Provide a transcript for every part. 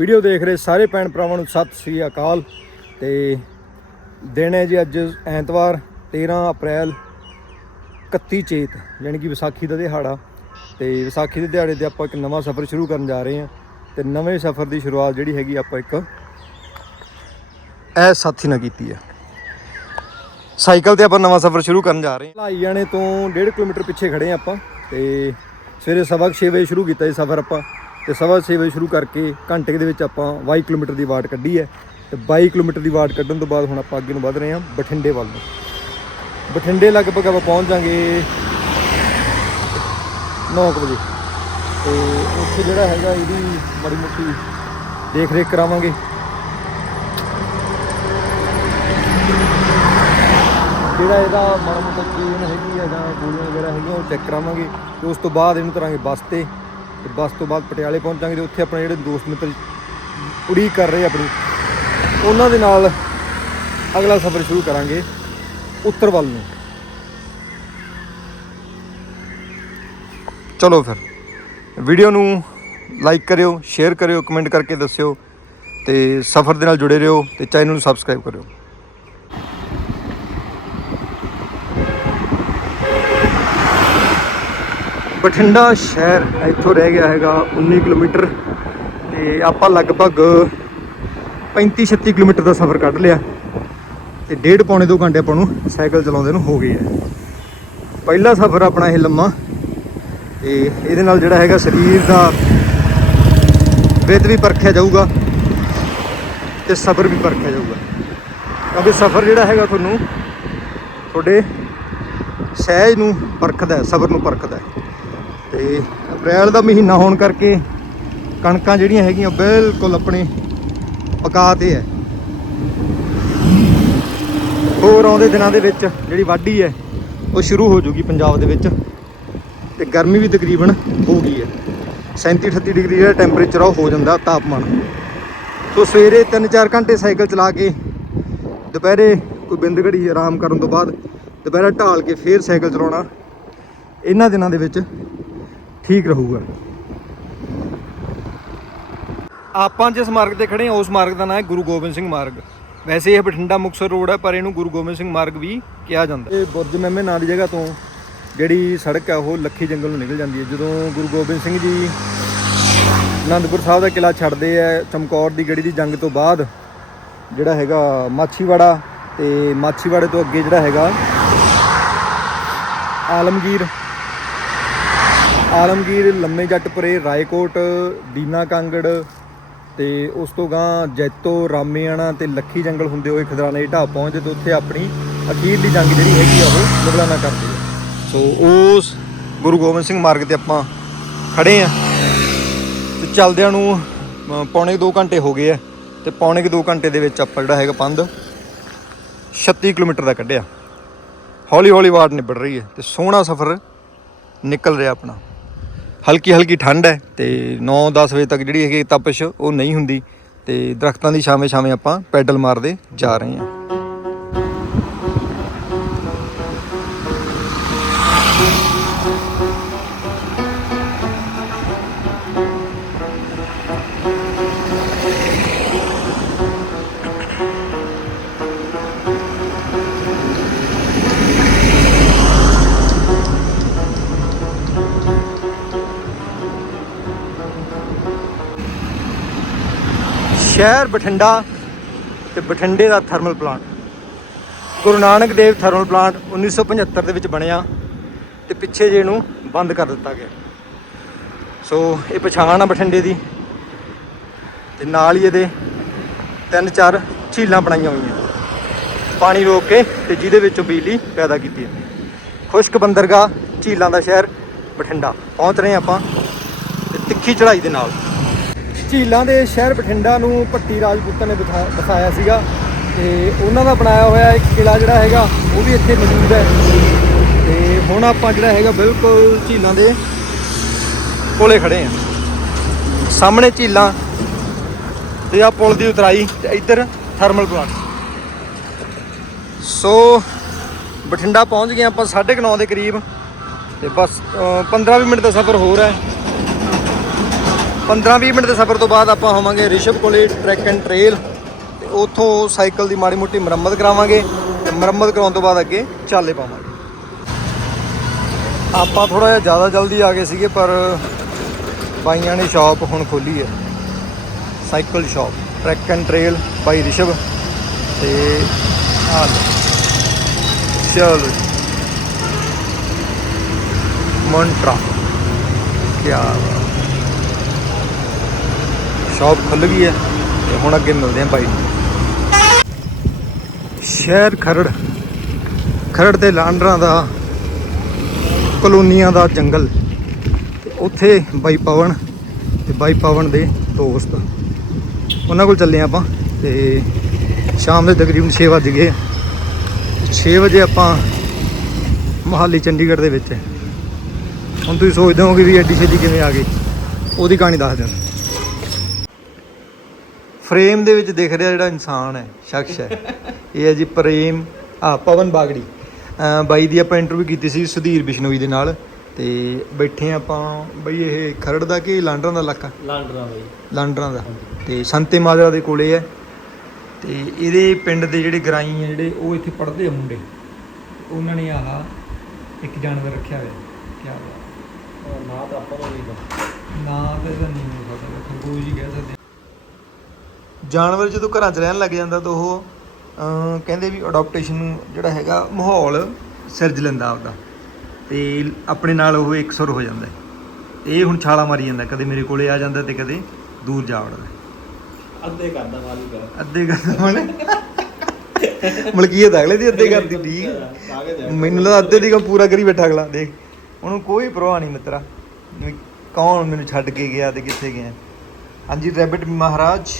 Video ਦੇਖ ਰਹੇ ਸਾਰੇ ਭੈਣ ਭਰਾਵਾਂ ਨੂੰ ਸਤਿ ਸ੍ਰੀ ਅਕਾਲ ਤੇ ਦਿਨ ਹੈ ਜੀ ਅੱਜ ਐਤਵਾਰ 13 ਅਪ੍ਰੈਲ 31 ਚੇਤ ਯਾਨੀ ਕਿ ਵਿਸਾਖੀ ਦਾ ਦਿਹਾੜਾ। ਤੇ ਵਿਸਾਖੀ ਦੇ ਦਿਹਾੜੇ ਤੇ ਆਪਾਂ ਇੱਕ ਨਵਾਂ ਸਫ਼ਰ ਸ਼ੁਰੂ ਕਰਨ ਜਾ ਰਹੇ ਹਾਂ ਤੇ ਨਵੇਂ ਸਫ਼ਰ ਦੀ ਸ਼ੁਰੂਆਤ ਜਿਹੜੀ ਹੈਗੀ ਆਪਾਂ ਇੱਕ ਇਹ ਸਾਥੀ ਨਾਲ ਕੀਤੀ ਹੈ ਸਾਈਕਲ ਤੇ ਆਪਾਂ ਨਵਾਂ ਸਫ਼ਰ ਸ਼ੁਰੂ ਕਰਨ ਜਾ ਰਹੇ ਹਾਂ। ਲਾਈ ਜਾਣੇ ਤੋਂ 1.5 ਕਿਲੋਮੀਟਰ ਪਿੱਛੇ ਖੜੇ ਹਾਂ ਆਪਾਂ ਤੇ ਸਵੇਰੇ ਸਵਾ ਕੁ ਛੇ ਵਜੇ ਸ਼ੁਰੂ ਕੀਤਾ ਇਹ ਸਫ਼ਰ ਆਪਾਂ। ਤੇ ਸਵਾ ਛੇ ਵਜੇ ਸ਼ੁਰੂ ਕਰਕੇ ਘੰਟੇ ਦੇ ਵਿੱਚ ਆਪਾਂ 22 ਕਿਲੋਮੀਟਰ ਦੀ ਵਾਟ ਕੱਢੀ ਹੈ ਤੇ 22 ਕਿਲੋਮੀਟਰ ਦੀ ਵਾਟ ਕੱਢਣ ਤੋਂ ਬਾਅਦ ਹੁਣ ਆਪਾਂ ਅੱਗੇ ਨੂੰ ਵਧ ਰਹੇ ਹਾਂ ਬਠਿੰਡੇ ਵੱਲ ਨੂੰ। ਬਠਿੰਡੇ ਲਗਭਗ ਆਪਾਂ ਪਹੁੰਚ ਜਾਾਂਗੇ 9 ਵਜੇ। ਤੇ ਉੱਥੇ ਜਿਹੜਾ ਹੈਗਾ ਇਹਦੀ ਬੜੀ ਮੋਟੀ ਦੇਖ ਰੇਖ ਕਰਾਵਾਂਗੇ। ਜਿਹੜਾ ਇਹਦਾ ਮਾੜਾ ਮੋਟਾ ਚੇਨ ਹੈਗੀ ਆ ਜਾਂ ਗੋਲੀਆਂ ਵਗੈਰਾ ਹੈਗੀਆਂ ਉਹ ਚੈੱਕ ਕਰਾਵਾਂਗੇ ਤੇ ਉਸ ਤੋਂ ਬਾਅਦ ਇਹਨੂੰ ਕਰਾਂਗੇ ਬੱਸ ਤੇ। ਤੇ ਬੱਸ ਤੋਂ ਬਾਅਦ ਪਟਿਆਲੇ ਪਹੁੰਚਾਂਗੇ ਤੇ ਉੱਥੇ ਆਪਣੇ ਜਿਹੜੇ ਦੋਸਤ ਮਿੱਤਰ ਉਡੀਕ ਕਰ ਰਹੇ ਆਪਣੀ, ਉਹਨਾਂ ਦੇ ਨਾਲ ਅਗਲਾ ਸਫ਼ਰ ਸ਼ੁਰੂ ਕਰਾਂਗੇ ਉੱਤਰ ਵੱਲ ਨੂੰ। ਚਲੋ ਫਿਰ ਵੀਡੀਓ ਨੂੰ ਲਾਈਕ ਕਰਿਓ ਸ਼ੇਅਰ ਕਰਿਓ ਕਮੈਂਟ ਕਰਕੇ ਦੱਸਿਓ ਤੇ ਸਫ਼ਰ ਦੇ ਨਾਲ ਜੁੜੇ ਰਹੋ ਤੇ ਚੈਨਲ ਨੂੰ ਸਬਸਕ੍ਰਾਈਬ ਕਰਿਓ। ਬਠਿੰਡਾ ਸ਼ਹਿਰ ਇੱਥੋਂ ਰਹਿ ਗਿਆ ਹੈਗਾ 19 ਕਿਲੋਮੀਟਰ ਤੇ ਆਪਾਂ ਲਗਭਗ 35-36 ਕਿਲੋਮੀਟਰ ਦਾ ਸਫ਼ਰ ਕੱਢ ਲਿਆ ਤੇ ਡੇਢ ਪੌਣੇ 2 ਘੰਟੇ ਆਪਾਂ ਨੂੰ ਸਾਈਕਲ ਚਲਾਉਂਦੇ ਨੂੰ ਹੋ ਗਏ ਆ ਪਹਿਲਾ ਸਫ਼ਰ ਆਪਣਾ ਇਹ ਲੰਮਾ ਤੇ ਇਹਦੇ ਨਾਲ ਜਿਹੜਾ ਹੈਗਾ ਸਰੀਰ ਦਾ ਵਿੱਤ ਵੀ ਪਰਖਿਆ ਜਾਊਗਾ ਤੇ ਸਬਰ ਵੀ ਪਰਖਿਆ ਜਾਊਗਾ। ਕਿਉਂਕਿ ਸਫ਼ਰ ਜਿਹੜਾ ਹੈਗਾ ਤੁਹਾਨੂੰ ਤੁਹਾਡੇ ਸਹਿਜ ਨੂੰ ਪਰਖਦਾ ਸਬਰ ਨੂੰ ਪਰਖਦਾ ਤੇ ਅਪ੍ਰੈਲ ਦਾ ਮਹੀਨਾ ਹੋਣ ਕਰਕੇ ਕਣਕਾਂ ਜਿਹੜੀਆਂ ਹੈਗੀਆਂ ਬਿਲਕੁਲ ਆਪਣੇ ਪਕਾ ਤੇ ਹੈ। ਹੋਰ ਆਉਂਦੇ ਦਿਨਾਂ ਦੇ ਵਿੱਚ ਜਿਹੜੀ ਵਾਢੀ ਹੈ, ਉਹ ਸ਼ੁਰੂ ਹੋ ਜੂਗੀ ਪੰਜਾਬ ਦੇ ਵਿੱਚ ਤੇ ਗਰਮੀ ਵੀ ਤਕਰੀਬਨ ਹੋ ਗਈ ਹੈ। 37 38 ਡਿਗਰੀ ਜਿਹੜਾ ਟੈਂਪਰੇਚਰ ਉਹ ਹੋ ਜਾਂਦਾ ਤਾਪਮਾਨ। ਸੋ ਸਵੇਰੇ 3-4 ਘੰਟੇ ਸਾਈਕਲ ਚਲਾ ਕੇ ਦੁਪਹਿਰੇ ਕੋਈ ਬਿੰਦ ਘੜੀ ਆਰਾਮ ਕਰਨ ਤੋਂ ਬਾਅਦ ਦੁਪਹਿਰਾ ਢਾਲ ਕੇ ਫੇਰ ਸਾਈਕਲ ਚਲਾਉਣਾ। ਇਹਨਾਂ ਦਿਨਾਂ ਦੇ ਵਿੱਚ ਠੀਕ ਰਹੂਗਾ। ਆਪਾਂ ਜਿਸ ਮਾਰਗ ਤੇ ਖੜੇ ਹਾਂ ਉਸ ਮਾਰਗ ਦਾ ਨਾਮ ਹੈ ਗੁਰੂ ਗੋਬਿੰਦ ਸਿੰਘ ਮਾਰਗ। ਵੈਸੇ ਇਹ ਬਠਿੰਡਾ ਮੁਕਤਸਰ ਰੋਡ ਹੈ ਪਰ ਇਹਨੂੰ ਗੁਰੂ ਗੋਬਿੰਦ ਸਿੰਘ ਮਾਰਗ ਵੀ ਕਿਹਾ ਜਾਂਦਾ ਇਹ ਬੁਰਜ ਮਹਿਮੇ ਨਾਂ ਦੀ ਜਗ੍ਹਾ ਤੋਂ ਜਿਹੜੀ ਸੜਕ ਹੈ ਉਹ ਲੱਖੀ ਜੰਗਲ ਨੂੰ ਨਿਕਲ ਜਾਂਦੀ ਹੈ। ਜਦੋਂ ਗੁਰੂ ਗੋਬਿੰਦ ਸਿੰਘ ਜੀ ਅਨੰਦਪੁਰ ਸਾਹਿਬ ਦਾ ਕਿਲਾ ਛੱਡਦੇ ਆ ਚਮਕੌਰ ਦੀ ਗੜੀ ਦੀ ਜੰਗ ਤੋਂ ਬਾਅਦ ਜਿਹੜਾ ਹੈਗਾ ਮਾਛੀਵਾੜਾ ਤੇ ਮਾਛੀਵਾੜੇ ਤੋਂ ਅੱਗੇ ਜਿਹੜਾ ਹੈਗਾ ਆਲਮਗੀਰ ਆਲਮਗੀਰ ਲੰਮੇ ਜੱਟਪੁਰੇ ਰਾਏਕੋਟ ਦੀਨਾ ਕਾਂਗੜ ਤੇ ਉਸ ਤੋਂ ਗਾਂ ਜੈਤੋ ਰਾਮੇਆਣਾ ਤੇ ਲੱਖੀ ਜੰਗਲ ਹੁੰਦੇ ਹੋਏ ਖਦਰਾਣੇ ਢਾਬ ਪਹੁੰਚਦੇ ਤੇ ਉੱਥੇ ਆਪਣੀ ਅਖੀਰਲੀ ਜੰਗ ਜਿਹੜੀ ਹੈਗੀ ਆ ਉਹ ਮੁਗਲਾਂ ਨਾਲ ਕਰਦੇ ਆ। ਸੋ ਉਸ ਗੁਰੂ ਗੋਬਿੰਦ ਸਿੰਘ ਮਾਰਗ ਤੇ ਆਪਾਂ ਖੜੇ ਆ ਤੇ ਚਲਦਿਆਂ ਨੂੰ ਅ, ਪੌਣੇ 2 ਘੰਟੇ ਹੋ ਗਏ ਆ ਤੇ ਪੌਣੇ 2 ਘੰਟੇ ਦੇ ਵਿੱਚ ਆਪਾਂ ਜਿਹੜਾ ਹੈਗਾ ਪੰਧ 36 ਕਿਲੋਮੀਟਰ ਦਾ ਕੱਢਿਆ। ਹੌਲੀ ਹੌਲੀ ਵਾਰ ਨਿਬੜ ਰਹੀ ਹੈ ਤੇ ਸੋਹਣਾ ਸਫ਼ਰ ਨਿਕਲ ਰਿਹਾ ਆਪਣਾ। ਹਲਕੀ ਹਲਕੀ ਠੰਡ ਹੈ ਤੇ 9-10 ਵਜੇ ਤੱਕ ਜਿਹੜੀ ਹੈਗੀ ਤਪਸ਼ ਉਹ ਨਹੀਂ ਹੁੰਦੀ ਤੇ ਦਰਖਤਾਂ ਦੀ ਛਾਵੇਂ ਛਾਵੇਂ ਆਪਾਂ ਪੈਡਲ ਮਾਰਦੇ ਜਾ ਰਹੇ ਹਾਂ। ਸ਼ਹਿਰ ਬਠਿੰਡਾ ਤੇ ਬਠਿੰਡੇ ਦਾ thermal plant Guru Nanak Dev thermal plant 1975 ਦੇ ਵਿੱਚ ਬਣਿਆ ਤੇ ਪਿੱਛੇ ਜੇ ਨੂੰ ਬੰਦ ਕਰ ਦਿੱਤਾ ਗਿਆ। ਸੋ ਇਹ ਪਛਾਣ ਆ ਬਠਿੰਡੇ ਦੀ ਤੇ ਨਾਲ ਹੀ ਇਹਦੇ ਤਿੰਨ ਚਾਰ ਝੀਲਾਂ ਬਣਾਈਆਂ ਹੋਈਆਂ। ਪਾਣੀ ਰੋਕ ਕੇ ਤੇ ਜਿਹਦੇ ਵਿੱਚੋਂ ਬਿਜਲੀ ਪੈਦਾ ਕੀਤੀ ਹੈ। ਖੁਸ਼ਕ ਬੰਦਰਗਾਹ ਝੀਲਾਂ ਦਾ ਸ਼ਹਿਰ ਬਠਿੰਡਾ। ਪਹੁੰਚ ਰਹੇ ਆਪਾਂ ਤੇ ਤਿੱਖੀ ਚੜ੍ਹਾਈ ਦੇ ਨਾਲ। ਝੀਲਾਂ ਦੇ ਸ਼ਹਿਰ ਬਠਿੰਡਾ ਨੂੰ ਭੱਟੀ ਰਾਜਪੂਤਾਂ ਨੇ ਬਸਾ- ਬਸਾਇਆ ਸੀਗਾ ਤੇ ਉਹਨਾਂ ਦਾ ਬਣਾਇਆ ਹੋਇਆ ਇੱਕ ਕਿਲਾ ਜਿਹੜਾ ਹੈਗਾ, ਉਹ ਵੀ ਇੱਥੇ ਮੌਜੂਦ ਹੈ। ਤੇ ਹੁਣ ਆਪਾਂ ਜਿਹੜਾ ਹੈਗਾ ਬਿਲਕੁਲ ਝੀਲਾਂ ਦੇ ਕੋਲੇ ਖੜੇ ਆ ਸਾਹਮਣੇ ਝੀਲਾਂ ਤੇ ਆ ਪੁਲ ਦੀ ਉਤਰਾਈ ਤੇ ਇੱਧਰ ਥਰਮਲ ਪਲਾਂਟ ਸੋ ਬਠਿੰਡਾ ਪਹੁੰਚ ਗਏ ਆਪਾਂ 9:30 ਦੇ ਕਰੀਬ ਤੇ ਬਸ 15-20 ਮਿੰਟ ਦਾ ਸਫ਼ਰ ਹੋਰ ਹੈ। 15-20 ਮਿੰਟ ਦੇ ਸਫ਼ਰ ਤੋਂ ਬਾਅਦ ਆਪਾਂ ਹੋਵਾਂਗੇ ਰਿਸ਼ਭ ਕੋਲੇ ਟਰੈਕ ਐਂਡ ਟ੍ਰੇਲ ਤੇ ਉੱਥੋਂ ਸਾਈਕਲ ਦੀ ਮਾੜੀ ਮੋਟੀ ਮੁਰੰਮਤ ਕਰਾਵਾਂਗੇ ਤੇ ਮੁਰੰਮਤ ਕਰਾਉਣ ਤੋਂ ਬਾਅਦ ਅੱਗੇ ਚਾਲੇ ਪਾਵਾਂਗੇ। ਆਪਾਂ ਥੋੜਾ ਜਿਹਾ ਜ਼ਿਆਦਾ ਜਲਦੀ ਆ ਗਏ ਸੀਗੇ, ਪਰ ਬਾਈਆਂ ਨੇ ਸ਼ਾਪ ਹੁਣ ਖੋਲੀ ਹੈ। Cycle shop, track and trail by Rishav ਤੇ ਆ ਲਓ। ਚਲੋ। ਮੰਟਰਾ। ਕੀ ਸ਼ਾਪ ਖੁੱਲ ਗਈ ਹੈ ਤੇ ਹੁਣ ਅੱਗੇ ਮਿਲਦੇ ਹਾਂ ਬਾਈ ਨੂੰ। ਸ਼ਹਿਰ ਖਰੜ। ਖਰੜ ਦੇ ਲਾਂਡਰਾਂ ਦਾ, ਕਲੋਨੀਆਂ ਦਾ ਜੰਗਲ। ਤੇ ਉੱਥੇ ਬਾਈ ਪਵਨ ਤੇ ਬਾਈ ਪਵਨ ਦੇ ਦੋਸਤ। ਉਹਨਾਂ ਕੋਲ ਚੱਲੇ ਆਪਾਂ ਤੇ ਸ਼ਾਮ ਦੇ ਤਕਰੀਬਨ 6 ਵਜ ਗਏ। 6 ਵਜੇ ਆਪਾਂ ਮੋਹਾਲੀ ਚੰਡੀਗੜ੍ਹ ਦੇ ਵਿੱਚ। ਹੁਣ ਤੁਸੀਂ ਸੋਚਦੇ ਹੋਗੇ ਵੀ ਐਡੀ ਛੇਤੀ ਕਿਵੇਂ ਆ ਗਏ। ਉਹਦੀ ਕਹਾਣੀ ਦੱਸ ਦਿਆਂ ਫਰੇਮ ਦੇ ਵਿੱਚ ਦਿਖ ਰਿਹਾ ਜਿਹੜਾ ਇਨਸਾਨ ਹੈ ਸ਼ਖਸ ਹੈ। ਇਹ ਹੈ ਜੀ ਪ੍ਰੇਮ ਆ ਪਵਨ ਬਾਗੜੀ। ਬਾਈ ਦੀ ਆਪਾਂ ਇੰਟਰਵਿਊ ਕੀਤੀ ਸੀ ਸੁਧੀਰ ਬਿਸ਼ਨੋਈ ਦੇ ਨਾਲ ਤੇ ਬੈਠੇ ਆਪਾਂ ਬਈ ਇਹ ਖਰੜ ਦਾ ਕਿ ਲਾਂਡਰਾਂ ਦਾ ਇਲਾਕਾ? ਲਾਂਡਰਾ ਬਈ ਲਾਂਡਰਾਂ ਦਾ। ਤੇ ਸੰਤੇ ਮਾਜਰਾ ਦੇ ਕੋਲੇ ਹੈ। ਤੇ ਇਹਦੇ ਪਿੰਡ ਦੇ ਜਿਹੜੇ ਗਰਾਈ ਆ ਜਿਹੜੇ ਉਹ ਇੱਥੇ ਪੜ੍ਹਦੇ ਆ ਮੁੰਡੇ। ਉਹਨਾਂ ਨੇ ਆਹ ਇੱਕ ਜਾਨਵਰ ਰੱਖਿਆ ਹੋਇਆ। ਕੀ ਬਾਤ। ਨਾ ਤਾਂ ਆਪਾਂ ਨੂੰ ਨਹੀਂ ਦਾ ਨਾ ਤੇ ਨਹੀਂ ਹੋ ਸਕਦਾ। ਖਰਗੋਸ਼ ਹੀ ਕਹਿ ਸਕਦੇ। ਜਾਨਵਰ ਜਦੋਂ ਘਰਾਂ 'ਚ ਰਹਿਣ ਲੱਗ ਜਾਂਦਾ ਤਾਂ ਉਹ ਕਹਿੰਦੇ ਵੀ ਅਡਾਪਟੇਸ਼ਨ ਜਿਹੜਾ ਹੈਗਾ ਮਾਹੌਲ ਸਿਰਜ ਲੈਂਦਾ ਆਪਦਾ। ਤੇ ਆਪਣੇ ਨਾਲ ਉਹ ਇਕਸੁਰ ਹੋ ਜਾਂਦਾ। ਇਹ ਹੁਣ ਛਾਲਾ ਮਾਰੀ ਜਾਂਦਾ ਕਦੇ ਮੇਰੇ ਕੋਲੇ ਆ ਜਾਂਦਾ ਤੇ ਕਦੇ ਦੂਰ ਜਾ ਵੜਦਾ। ਅੱਧੇ ਕਰਦਾ ਮਾਲਿਕ ਅੱਧੇ ਕਰ ਮਨ ਮਲਕੀਅਤ ਅਗਲੇ ਦੀ ਅੱਧੇ ਕਰਦੀ ਠੀਕ ਮੈਨੂੰ ਲੱਗਦਾ ਅੱਧੇ ਦੀ ਕੰਮ ਪੂਰਾ ਕਰੀ ਬੈਠਾ ਅਗਲਾ ਦੇਖ। ਉਹਨੂੰ ਕੋਈ ਪਰਵਾਹ ਨਹੀਂ ਮਿੱਤਰਾ। ਕੌਣ ਮੈਨੂੰ ਛੱਡ ਕੇ ਗਿਆ ਤੇ ਕਿੱਥੇ ਗਿਆ। ਹਾਂਜੀ ਰੈਬਿਟ ਮਹਾਰਾਜ।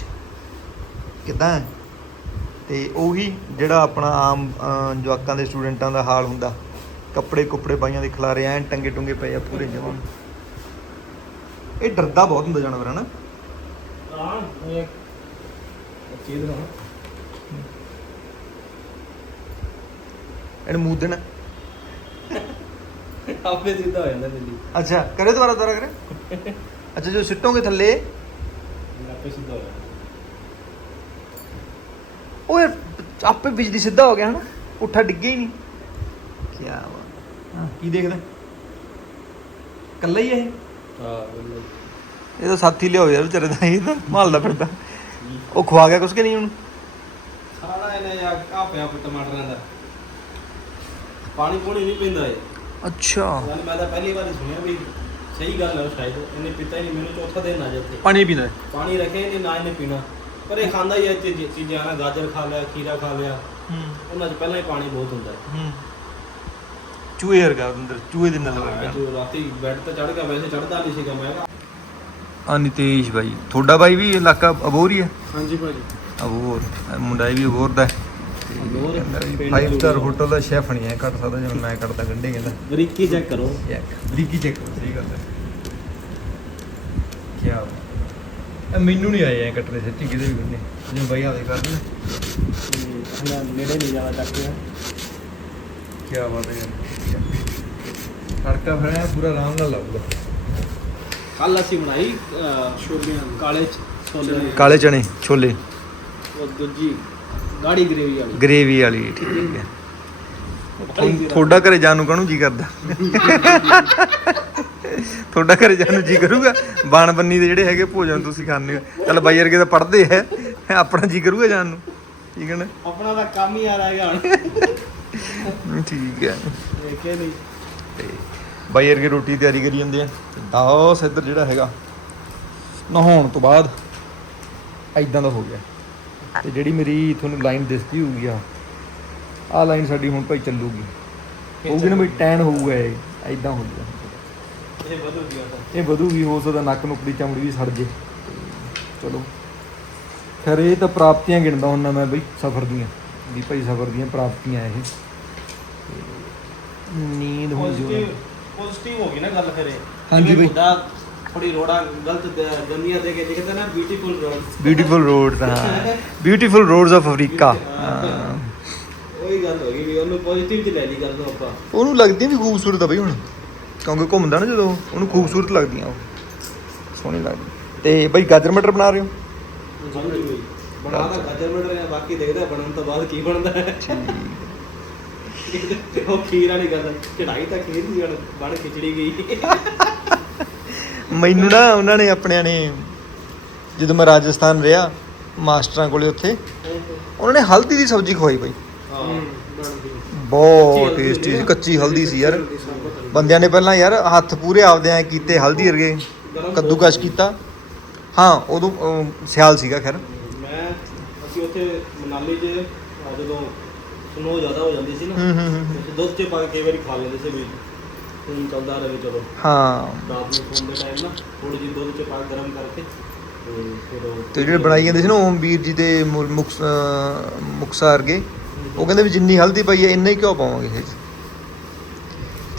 ਕਿਦਾਂ ਤੇ ਉਹੀ ਜਿਹੜਾ ਆਪਣਾ ਆਮ ਜਵਾਕਾਂ ਦੇ ਸਟੂਡੈਂਟਾਂ ਦਾ ਹਾਲ ਹੁੰਦਾ। ਕੱਪੜੇ ਕੁੱਪੜੇ ਪਾਈਆਂ ਦੇ ਖਿਲਾਰੇ ਐਨ ਟੰਗੇ ਟੁੰਗੇ ਪਏ ਆ ਪੂਰੇ ਜਮਾਂ। ਇਹ ਡਰਦਾ ਬਹੁਤ ਹੁੰਦਾ ਜਾਨਵਰ ਹਨਾ? ਹਾਂ ਇਹ ਚੀਜ਼ ਨਾ ਇਹਨੂੰ ਮੂਦਣ ਆਪੇ ਸਿੱਧਾ ਹੋ ਜਾਂਦਾ ਦਿੱਲੀ ਅੱਛਾ ਕਰੇ ਦੁਬਾਰਾ ਦੁਬਾਰਾ ਕਰੇ ਅੱਛਾ ਜੋ ਸਿੱਟੋਗੇ ਥੱਲੇ? ਆਪੇ ਸਿੱਧਾ ਹੋ ਜਾਂਦਾ। ਓਏ ਆਪੇ ਬਿਜਲੀ ਸਿੱਧਾ ਹੋ ਗਿਆ ਹਨਾ ਉੱਠਾ ਡਿੱਗੇ ਹੀ ਨਹੀਂ। ਕੀ ਬਾਤ। ਹਾਂ ਕੀ ਦੇਖਦਾ? ਕੱਲਾ ਹੀ ਇਹ? ਹਾਂ ਇਹ ਤਾਂ ਸਾਥੀ ਲਿਆਓ ਯਾਰ ਵਿਚਾਰੇ ਦਾ ਇਹ ਤਾਂ ਮਾਲਦਾ ਫਿਰਦਾ। ਉਹ ਖਵਾ ਗਿਆ ਕੁਛ ਕਿ ਨਹੀਂ ਉਹਨੂੰ ਸਾਰਾ ਇਹਨੇ ਯਾ ਆ ਪਿਆ ਪ ਟਮਾਟਰਾਂ ਦਾ। ਪਾਣੀ ਪੂਣੀ ਨਹੀਂ ਪੀਂਦਾ ਇਹ। ਅੱਛਾ। ਯਾਨੀ ਮੈਂ ਤਾਂ ਪਹਿਲੀ ਵਾਰ ਹੀ ਸੁਣਿਆ ਵੀ ਸਹੀ ਗੱਲ ਹੈ ਸ਼ਾਇਦ। ਇਹਨੇ ਪੀਤਾ ਹੀ ਨਹੀਂ ਮੈਨੂੰ ਚੌਥਾ ਦਿਨ ਆ ਜਿੱਥੇ ਪਾਣੀ ਪੀਂਦਾ ਹੈ ਪਾਣੀ ਰੱਖੇ ਨਹੀਂ ਨਾ ਇਹਨੇ ਪੀਣਾ। ਪਰ ਇਹ ਖਾਂਦਾ ਹੀ ਹੈ ਚੀਜ਼ ਚੀਜ਼ਾਂ ਨਾ ਗਾਜਰ ਖਾ ਲਿਆ ਖੀਰਾ ਖਾ ਲਿਆ ਹੂੰ। ਉਹਨਾਂ 'ਚ ਪਹਿਲਾਂ ਹੀ ਪਾਣੀ ਬਹੁਤ ਹੁੰਦਾ ਹੈ। ਹੂੰ। ਚੂਹੇ ਵਰਗਾ ਅੰਦਰ ਚੂਹੇ ਦੇ ਨਾਲ ਰਾਤੀ ਬੈੱਡ ਤੇ ਚੜ ਗਿਆ ਵੈਸੇ ਚੜਦਾ ਨਹੀਂ ਸੀਗਾ ਮੈਂ। ਆ ਨਿਤੇਸ਼ ਬਾਈ ਤੁਹਾਡਾ ਬਾਈ ਵੀ ਇਲਾਕਾ ਅਬੋਰ ਹੀ? ਹੈ ਹਾਂਜੀ ਭਾਜੀ। ਅਬੋਰ ਇਹ ਮੁੰਡਾ ਇਹ ਵੀ ਅਬੋਰ ਦਾ ਅਬੋਰ, ਪਿੰਡ 5 ਸਟਾਰ ਹੋਟਲ ਦਾ ਸ਼ੈਫ ਨਹੀਂ ਹੈ ਕੱਟ ਸਕਦਾ ਜਿਵੇਂ ਮੈਂ ਕੱਟਦਾ ਗੰਢੇ ਕਹਿੰਦਾ। ਬਰੀਕੀ ਚੈੱਕ ਕਰੋ। ਬਰੀਕੀ ਚੈੱਕ ਕਰੋ ਸਹੀ ਗੱਲ ਹੈ। ਕੀ ਇਹ ਮੈਨੂੰ ਨਹੀਂ ਆਏ ਐ ਕੱਟਣੇ ਸੱਚੀ ਕਿਤੇ ਵੀ ਗੰਢੇ ਜਿਵੇਂ ਬਾਈ ਆਦੇ ਕਰਦੇ ਤੇ ਹਨਾ ਨੇੜੇ ਨਹੀਂ ਜਾਣਾ ਚੱਕਿਆ ਕੀ ਬਾਤ ਹੈ ਯਾਰ। ਤੜਕਾ ਫਿਰ ਪੂਰਾ ਆਰਾਮ ਨਾਲ ਲੱਗਦਾ ਕੱਲ ਅਸੀਂ ਬਣਾਈ ਛੋਲਿਆਂ ਕਾਲੇ ਚ- ਛੋਲੇ। ਕਾਲੇ ਚਨੇ ਛੋਲੇ। ਉਹ ਦੂਜੀ ਗਾੜੀ ਗ੍ਰੇਵੀ ਵਾਲੀ। ਗ੍ਰੇਵੀ ਵਾਲੀ ਠੀਕ ਹੈ। ਤੁਹਾਡਾ ਘਰੇ ਜਾਣ ਨੂੰ ਕਾਹਨੂੰ ਜੀ ਕਰਦਾ? ਤੁਹਾਡਾ ਘਰੇ ਜਾਣ ਨੂੰ ਜੀ ਕਰੂਗਾ। ਬਾਣ ਬੰਨੀ ਦੇ ਜਿਹੜੇ ਹੈਗੇ ਭੋਜਨ ਤੁਸੀਂ ਖਾਂਦੇ ਹੋ। ਚੱਲ ਬਾਈ ਵਰਗੇ ਤਾਂ ਪੜਦੇ ਹੈ ਆਪਣਾ ਜੀ ਕਰੂਗਾ ਜਾਣ ਨੂੰ। ਠੀਕ ਹੈ ਨਾ? ਆਪਣਾ ਤਾਂ ਕੰਮ ਹੀ ਆ ਰਿਹਾ ਹੁਣ। ਠੀਕ ਹੈ। ਦੇਖੇ ਨਹੀਂ। ਤੇ ਬਾਈ ਵਰਗੇ ਰੋਟੀ ਤਿਆਰੀ ਕਰੀ ਜਾਂਦੇ ਆ। ਦਾਸ ਇੱਧਰ ਜਿਹੜਾ ਹੈਗਾ ਨਹਾਉਣ ਤੋਂ ਬਾਅਦ ਐਦਾਂ ਦਾ ਹੋ ਗਿਆ। ਤੇ ਜਿਹੜੀ ਮੇਰੀ ਤੁਹਾਨੂੰ ਲਾਈਨ ਦਿਸਦੀ ਹੋਊਗੀ ਆ ਆ ਲਾਈਨ ਸਾਡੀ ਹੁਣ ਭਾਈ ਚੱਲੂਗੀ। ਹੋਊਗੀ ਨਾ ਬਈ ਟੈਨ ਹੋਊਗਾ ਇਹ। ਐਦਾਂ ਹੋ ਜਾਊਗਾ ਇਹ ਵਧੂ ਗਿਆ ਤਾਂ। ਇਹ ਵਧੂਗੀ ਹੋ ਸਕਦਾ ਨੱਕ ਨੁਕੜੀ ਚਮੜੀ ਵੀ ਸੜ ਜੇ। ਚਲੋ। ਖੈਰ ਇਹ ਤਾਂ ਪ੍ਰਾਪਤੀਆਂ ਗਿਣਦਾ ਹੁੰਦਾ ਮੈਂ ਬਈ ਸਫ਼ਰ ਦੀਆਂ। ਵੀ ਭਾਈ ਸਫ਼ਰ ਦੀਆਂ ਪ੍ਰਾਪਤੀਆਂ ਇਹ। ਨੀਂਦ ਹੁਣ ਜੋ ਪੋਜ਼ਿਟਿਵ ਪੋਜ਼ਿਟਿਵ ਹੋ ਗਈ ਨਾ ਗੱਲ ਕਰੇ ਹਾਂਜੀ ਬਈ। ਥੋੜੀ ਰੋੜਾ ਗਲਤ ਦ- ਜੰਮੀਆਂ ਦੇ ਕੇ ਲਿਖਦੇ ਨਾ ਬਿਊਟੀਫੁਲ ਰੋਡ ਬਿਊਟੀਫੁਲ ਰੋਡਸ ਹਾਂ। ਬਿਊਟੀਫੁਲ ਰੋਡਸ ਆਫ ਅਫਰੀਕਾ ਉਹੀ ਗੱਲ ਹੋ ਗਈ ਵੀ ਉਹਨੂੰ ਪੋਜ਼ਿਟਿਵ ਚ ਲੈ ਲਈ ਗੱਲ ਨੂੰ ਆਪਾਂ। ਉਹਨੂੰ ਲੱਗਦੀਆਂ ਵੀ ਖੂਬਸੂਰਤ ਆ ਬਈ ਹੁਣ। ਕਿਉਂਕਿ ਘੁੰਮਦਾ ਨਾ ਜਦੋਂ ਉਹਨੂੰ ਖੂਬਸੂਰਤ ਲੱਗਦੀਆਂ ਉਹ। ਸੋਹਣੀ ਲੱਗਦੀ। ਤੇ ਬਈ ਗਾਜਰ ਮਟਰ ਬਣਾ ਰਹੇ ਹੋ? ਸਮਝ ਗਈ। ਬਣਾ ਤਾਂ ਗਾਜਰ ਮਟਰ ਆ ਬਾਕੀ ਦੇਖਦਾ ਬਣਨ ਤੋਂ ਬਾਅਦ ਕੀ ਬਣਦਾ। ਹੈ ਉਹ ਖੀਰ ਵਾਲੀ ਗੱਲ ਚੜਾਈ ਤਾਂ ਖੀਰ ਦੀ ਬਣ ਬਣ ਖਿਚੜੀ ਗਈ। ਮੈਨੂੰ ਨਾ ਉਹਨਾਂ ਨੇ ਆਪਣਿਆਂ ਨੇ ਜਦੋਂ ਮੈਂ ਰਾਜਸਥਾਨ ਰਿਹਾ ਮਾਸਟਰਾਂ ਕੋਲੇ ਉੱਥੇ ਉਹਨਾਂ ਨੇ ਹਲਦੀ ਦੀ ਸਬਜ਼ੀ ਖਵਾਈ ਬਈ। ਹਾਂ ਬਹੁਤ ਟੇਸਟੀ ਸੀ ਕੱਚੀ ਹਲਦੀ ਸੀ ਯਾਰ। ਬੰਦਿਆਂ ਨੇ ਪਹਿਲਾਂ ਯਾਰ ਹੱਥ ਪੂਰੇ ਆਪਦੇ ਐ ਕੀਤੇ ਹਲਦੀ ਵਰਗੇ ਕੱਦੂਕਸ਼ ਕੀਤਾ। ਹਾਂ ਉਦੋਂ ਅਮ, ਸਿਆਲ ਸੀਗਾ ਖੈਰ। ਮੈਂ ਅਸੀਂ ਉੱਥੇ ਮਨਾਲੀ 'ਚ ਆ ਜਦੋਂ ਸਨੋ ਜ਼ਿਆਦਾ ਹੋ ਜਾਂਦੀ ਸੀ ਨਾ ਹੂੰ ਹੂੰ ਹੂੰ ਉੱਥੇ ਦੁੱਧ 'ਚ ਪਾ ਕੇ ਕਈ ਵਾਰੀ ਖਾ ਲੈਂਦੇ ਸੀ ਵੀ ਹੁਣ ਚੱਲਦਾ ਰਹੇ ਚਲੋ। ਹਾਂ। ਰਾਤ ਨੂੰ ਸੌਣ ਦੇ ਟਾਈਮ ਨਾ ਥੋੜੀ ਜਿਹੀ ਦੁੱਧ 'ਚ ਪਾ ਕੇ ਗਰਮ ਕਰਕੇ ਤੇ ਫਿਰ ਉਹ ਤੇ ਜਿਹੜੇ ਬਣਾਈ ਜਾਂਦੇ ਸੀ ਨਾ ਓਮ ਵੀਰ ਜੀ ਦੇ ਮੁ- ਮੁਕਸ ਅਹ ਮੁਕਤਸਰ ਵਰਗੇ ਉਹ ਕਹਿੰਦੇ ਵੀ ਜਿੰਨੀ ਹਲਦੀ ਪਈ ਹੈ ਇੰਨਾ ਹੀ ਕਿਉਂ ਪਾਵਾਂਗੇ ਇਹ 'ਚ।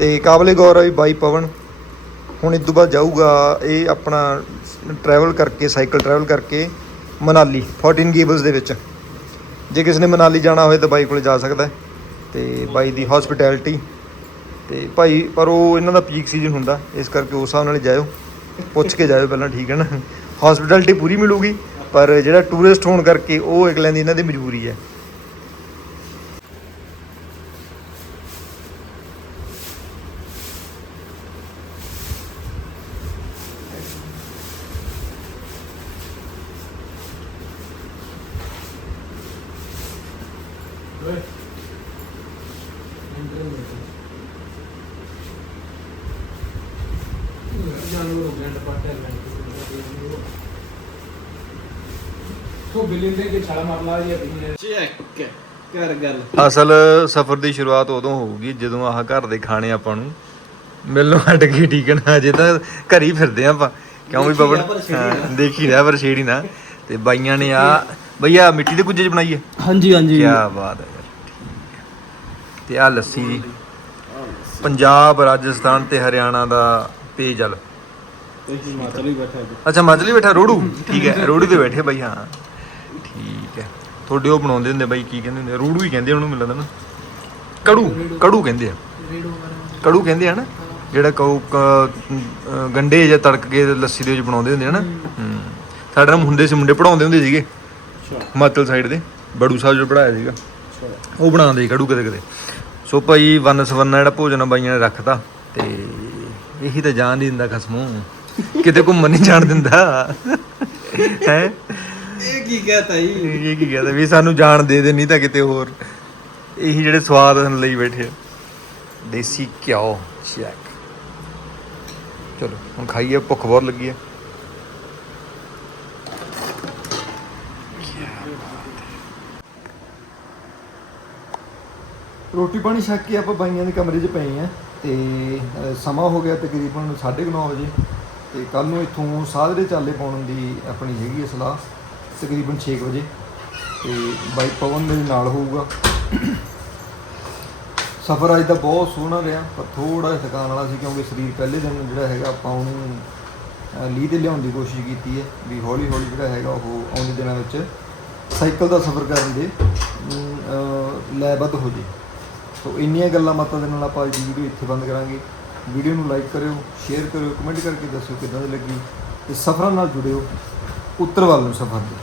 ਤੇ ਕਾਬਲੇ ਗੌਰ ਆ ਵੀ ਬਾਈ ਪਵਨ ਹੁਣ ਇਸ ਤੋਂ ਬਾਅਦ ਜਾਊਗਾ ਇਹ ਆਪਣਾ ਟਰੈਵਲ ਕਰਕੇ ਸਾਈਕਲ ਟਰੈਵਲ ਕਰਕੇ ਮਨਾਲੀ 14 ਗੇਬਲਸ ਦੇ ਵਿੱਚ। ਜੇ ਕਿਸੇ ਨੇ ਮਨਾਲੀ ਜਾਣਾ ਹੋਵੇ ਤਾਂ ਬਾਈ ਕੋਲੇ ਜਾ ਸਕਦਾ ਹੈ ਤੇ ਬਾਈ ਦੀ ਹਸਪਿਟੈਲਿਟੀ ਤੇ ਭਾਈ, ਪਰ ਉਹ ਇਹਨਾਂ ਦਾ ਪੀਕ ਸੀਜ਼ਨ ਹੁੰਦਾ, ਇਸ ਕਰਕੇ ਉਸ ਹਿਸਾਬ ਨਾਲ ਜਾਇਓ। ਪੁੱਛ ਕੇ ਜਾਇਓ ਪਹਿਲਾਂ, ਠੀਕ ਹੈ ਨਾ? ਹਸਪਿਟੈਲਿਟੀ ਪੂਰੀ ਮਿਲੂਗੀ, ਪਰ ਜਿਹੜਾ ਟੂਰਿਸਟ ਹੋਣ ਕਰਕੇ ਉਹ ਅਗਲਿਆਂ ਦੀ ਇਹਨਾਂ ਦੀ ਮਜਬੂਰੀ ਹੈ ਸੋ ਬਿਲਿੰਗ ਦੇ ਕੇ ਛਾਲਾ ਮਾਰ ਲਾ ਜੀ ਆਪਣੀ ਚੈੱਕ ਕਰ ਗੱਲ ਅਸਲ ਸਫ਼ਰ ਦੀ ਸ਼ੁਰੂਆਤ ਉਦੋਂ ਹੋਊਗੀ ਜਦੋਂ ਆਹ ਘਰ ਦੇ ਖਾਣੇ ਆਪਾਂ ਨੂੰ ਮਿਲਣੋਂ ਹਟ ਗਏ ਠੀਕ ਨਾ ਅਜੇ ਤਾਂ ਘਰ ਹੀ ਫਿਰਦੇ ਆਪਾਂ। ਕਿਉਂ ਵੀ ਦੇਖੀ ਬਬੜ ਦੇਖੀ ਨਾ ਪਰ ਛੇੜੀ ਨਾ। ਤੇ ਬਾਈਆਂ ਨੇ ਆ ਭਈਆ ਮਿੱਟੀ ਦੇ ਕੁੱਜੇ ਚ ਬਣਾਈ ਹੈ? ਹਾਂਜੀ ਹਾਂਜੀ। ਕੀ ਬਾਤ ਹੈ ਯਾਰ। ਠੀਕ। ਤੇ ਆ ਲੱਸੀ ਜੀ ਪੰਜਾਬ ਰਾਜਸਥਾਨ ਤੇ ਹਰਿਆਣਾ ਦਾ ਪੇਜਲ ਹਿਮਾਚਲ ਹੀ ਬੈਠਾ ਹੈ ਅੱਛਾ ਮਜਲੀ ਬੈਠਾ ਰੋੜੂ? ਠੀਕ ਹੈ ਰੋੜੂ ਤੇ ਬੈਠੇ ਬਾਈ ਹਾਂ। ਠੀਕ ਹੈ। ਤੁਹਾਡੇ ਉਹ ਬਣਾਉਂਦੇ ਹੁੰਦੇ ਬਾਈ ਕੀ ਕਹਿੰਦੇ ਹੁੰਦੇ ਰੋੜੂ ਹੀ ਕਹਿੰਦੇ ਉਹਨੂੰ ਮਿਲਦਾ ਨਾ। ਕੜੂ ਕੜੂ ਕਹਿੰਦੇ ਆ। ਕੜੂ ਕਹਿੰਦੇ ਆ ਨਾ ਜਿਹੜਾ ਕਉ ਕ- ਅਹ ਗੰਡੇ ਜਾਂ ਤੜਕ ਕੇ ਲੱਸੀ ਦੇ ਵਿੱਚ ਬਣਾਉਂਦੇ ਹੁੰਦੇ ਆ ਨਾ। ਹੂੰ। ਸਾਡੇ ਨਾਲ ਹੁੰਦੇ ਸੀ ਮੁੰਡੇ ਪੜਾਉਂਦੇ ਹੁੰਦੇ ਸੀਗੇ। ਅੱਛਾ। ਹਿਮਾਚਲ ਸਾਈਡ ਦੇ ਬੜੂ ਸਾਹਿਬ ਜੋ ਪੜਾਇਆ ਸੀਗਾ। ਉਹ ਬਣਾਉਂਦੇ ਕੜੂ ਕਦੇ ਕਦੇ। ਸੋ ਭਾਈ ਵਨ ਸਵੰਨਾ ਜਿਹੜਾ ਭੋਜਨ ਬਾਈਆਂ ਨੇ ਰੱਖਤਾ ਤੇ ਇਹੀ ਤਾਂ ਜਾਣ ਨਹੀਂ ਦਿੰਦਾ ਖਸਮੋਂ। ਕਿਤੇ ਘੁੰਮਣ ਨਹੀਂ ਜਾਣ ਦਿੰਦਾ। ਹੈ? ਇਹ ਕੀ ਕਹਤਾ ਜੀ? ਇਹ ਕੀ ਕਹਿੰਦਾ ਵੀ ਸਾਨੂੰ ਜਾਣ ਦੇ ਦੇ ਨਹੀਂ ਤਾਂ ਕਿਤੇ ਹੋਰ। ਇਹੀ ਜਿਹੜੇ ਸਵਾਦ ਹਨ ਲਈ ਬੈਠੇ ਆ। ਦੇਸੀ ਘਿਓ ਚੈੱਕ ਚਲੋ ਹੁਣ ਖਾਈਏ ਭੁੱਖ ਬਹੁਤ ਲੱਗੀ ਹੈ ਰੋਟੀ ਪਾਣੀ ਛੱਕ ਕੇ ਆਪਾਂ ਬਾਈਆਂ ਦੇ ਕਮਰੇ 'ਚ ਪਏ ਆ ਤੇ ਸਮਾਂ ਹੋ ਗਿਆ ਤਕਰੀਬਨ 9:30 ਵਜੇ ਤੇ ਕੱਲ ਨੂੰ ਇੱਥੋਂ ਸਾਧਰੇ ਚਾਲੇ ਪਾਉਣ ਦੀ ਆਪਣੀ ਹੈਗੀ ਹੈ ਸਲਾਹ ਤਕਰੀਬਨ 6 ਵਜੇ ਤੇ ਬਾਈ ਪਵਨ ਮੇਰੇ ਨਾਲ ਹੋਊਗਾ। ਸਫ਼ਰ ਅੱਜ ਦਾ ਬਹੁਤ ਸੋਹਣਾ ਰਿਹਾ ਪਰ ਥੋੜਾ ਜਿਹਾ ਥਕਾਨ ਵਾਲਾ ਸੀ ਕਿਉਂਕਿ ਸਰੀਰ ਪਹਿਲੇ ਦਿਨ ਜਿਹੜਾ ਹੈਗਾ ਆਪਾਂ ਉਹਨੂੰ ਅ, ਲੀਹ ਤੇ ਲਿਆਉਣ ਦੀ ਕੋਸ਼ਿਸ਼ ਕੀਤੀ ਹੈ ਵੀ ਹੌਲੀ ਹੌਲੀ ਜਿਹੜਾ ਹੈਗਾ ਉਹ ਆਉਂਦੇ ਦਿਨਾਂ ਵਿੱਚ ਸਾਈਕਲ ਦਾ ਸਫ਼ਰ ਕਰਨ ਦੇ ਅਮ, ਲੈਬੱਧ ਹੋ ਜੇ ਸੋ ਇੰਨੀਆਂ ਗੱਲਾਂ ਬਾਤਾਂ ਦੇ ਨਾਲ ਆਪਾਂ ਅੱਜ ਦੀ ਵੀਡੀਓ ਇੱਥੇ ਬੰਦ ਕਰਾਂਗੇ। ਵੀਡੀਓ ਨੂੰ ਲਾਈਕ ਕਰਿਓ ਸ਼ੇਅਰ ਕਰਿਓ ਕਮੈਂਟ ਕਰਕੇ ਦੱਸਿਓ ਕਿੱਦਾਂ ਦੀ ਲੱਗੀ ਤੇ ਸਫ਼ਰਾਂ ਨਾਲ ਜੁੜਿਓ ਉੱਤਰ ਵੱਲ ਨੂੰ ਸਫ਼ਰ ਦੇ